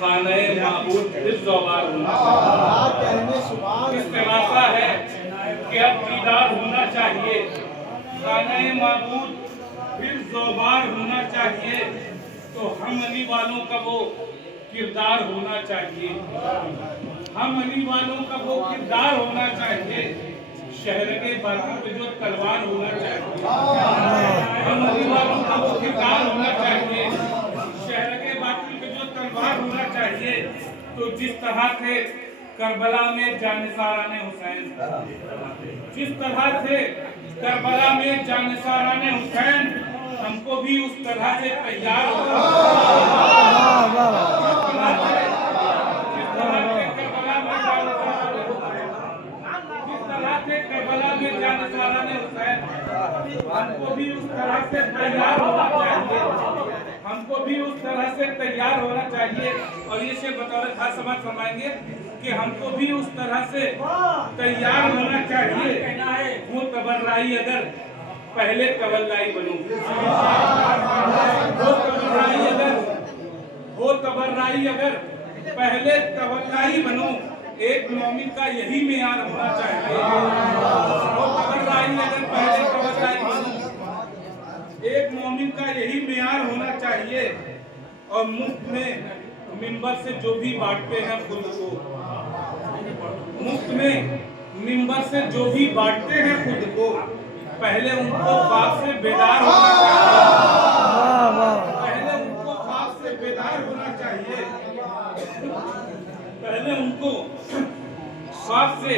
खाने माबूद हिफ्ज़-ओ-बार होना चाहिए। इस्तेमासा है कि अब दीदार होना चाहिए। खाने माबूद हिफ्ज़-ओ-बार होना चाहिए तो हम अली वालों का वो किरदार होना चाहिए। हम अली वालों का वो किरदार होना चाहिए। शहर के बाकी पे जो तलवार होना चाहिए। हम अली वालों का वो किरदार होना चाहिए। शहर के बाकी पे जो तलवार होना चाहिए। तो जिस तरह थे करबला में जानिसाराने हुसैन, जिस तरह थे करबला में जानिसाराने हुसैन, हमको भी उस तरह से तैयार होना हमको भी उस तरह से तैयार होना चाहिए। हमको भी उस तरह से तैयार होना चाहिए। और ये शेर बतौर खास समाज फरमाएंगे कि हमको भी उस तरह से तैयार होना चाहिए। वो तबर्राई अगर पहले तवल्लाई बनूं, वो तबर्राई अगर पहले तवल्लाई बनूं, एक मोमिन का यही मेयार होना चाहिए। वो तबर्राई अगर पहले तवल्लाई बनूं, एक मोमिन का यही मेयार होना चाहिए। और मुफ्त में मिंबर से जो भी बांटते हैं खुद को, मुफ्त में मिंबर से जो भी बांटते हैं खुद को, पहले उनको ख्वाब से बेदार होना चाहिए। पहले उनको ख्वाब से बेदार होना चाहिए। पहले उनको ख्वाब से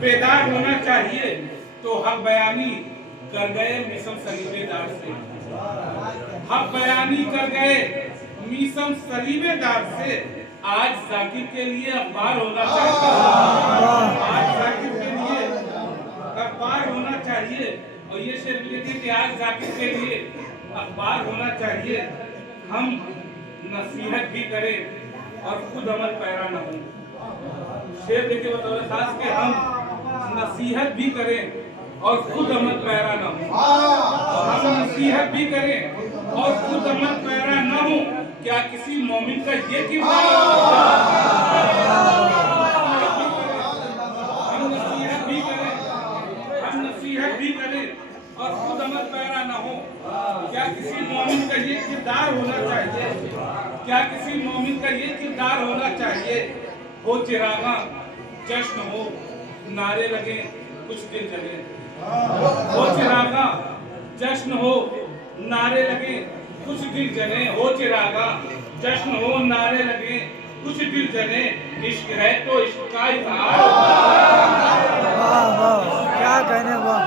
बेदार होना चाहिए। तो हक बयानी कर गए मिसम सलीबेदार से, हक बयानी कर गए मिसम सलीबेदार से। आज जाकिर के लिए अखबार होना चाहिए। आज जाकिर के लिए अखबार होना चाहिए। और ये शेर लिखिए कि आज जाकिर के लिए अखबार होना चाहिए। हम नसीहत भी करें और खुद अमल पैरा न हो। शेर लिखिए बतौर खास के हम नसीहत भी करें और खुद अमल पैरा न हो। हम नसीहत भी करें और खुद अमल पैरा न हो। क्या किसी मोमिन का ये किरदार हम नसीहत भी करें और खुद अमल पैरा न हो। क्या किसी मोमिन का ये किरदार होना चाहिए। क्या किसी मोमिन का ये किरदार होना चाहिए। हो चिरागा जश्न हो, नारे लगे कुछ दिल जले। हो चिरागा जश्न हो, नारे लगे कुछ दिल जले। हो चिरागा जश्न हो, नारे लगे कुछ दिल जले। इश्क है तो इश्क का इज़हार, क्या कहने वाह।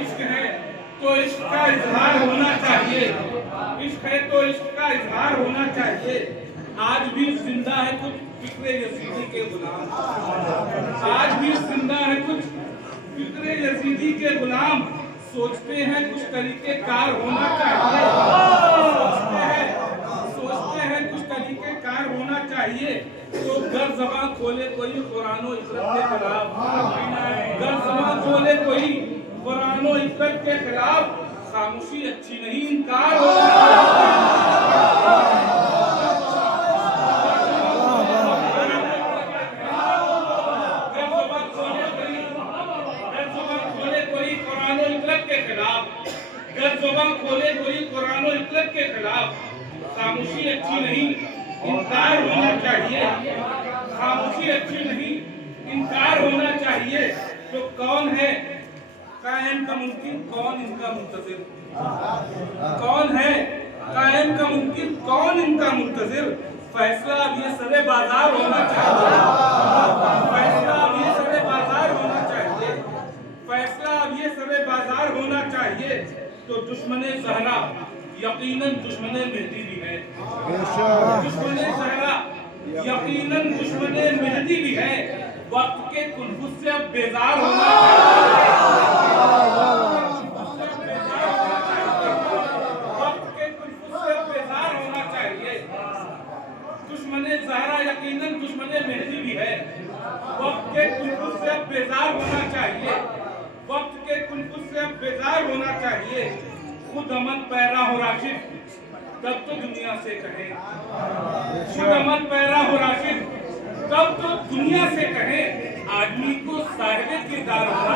इश्क है तो इश्क का इज़हार होना चाहिए। इश्क है तो इश्क का इज़हार होना चाहिए। आज भी जिंदा है कुछ फिक्रे यजीदी के गुलाम। आज भी जिंदा है कुछ फिक्रे यजीदी के गुलाम। सोचते हैं कुछ तरीके कार होना चाहिए। सोचते हैं कुछ तरीके कार होना चाहिए। तो गर ज़बान खोले कोई कुरान और इफ़रत के खिलाफ, गर ज़बान खोले कोई कुरान और इफ़रत के खिलाफ, खामोशी अच्छी नहीं इनकार होना खोले कोई कुरान और इफ़रत के खिलाफ, खामोशी अच्छी नहीं इनकार होना चाहिए। खामोशी अच्छी नहीं इनकार होना चाहिए। तो कौन है कायम का मुमकिन, कौन इनका मुंतज़िर। कौन है कायम का मुमकिन, कौन इनका मुंतज़िर। फैसला अब ये सरे बाजार होना चाहिए। फैसला अब ये सरे बाजार होना चाहिए। फैसला अब ये सरे बाजार होना चाहिए। तो दुश्मने ज़हरा यकीनन दुश्मने मेहदी भी है। दुश्मने ज़हरा यकीनन दुश्मने मेहदी भी है। वक्त के कुनफुस से अब बेजार होना चाहिए। दुश्मने ज़हरा यकीनन दुश्मने मेहदी भी है। वक्त के कुनफुस से अब बेजार होना चाहिए। वक्त के कुनफुस से अब बेजार होना चाहिए। खुद अमद पैरा हो राशिद तब तो दुनिया से कहे, खुद अमद पैरा हो राशिद तब तो दुनिया से कहे, आदमी को साहिब किरदार होना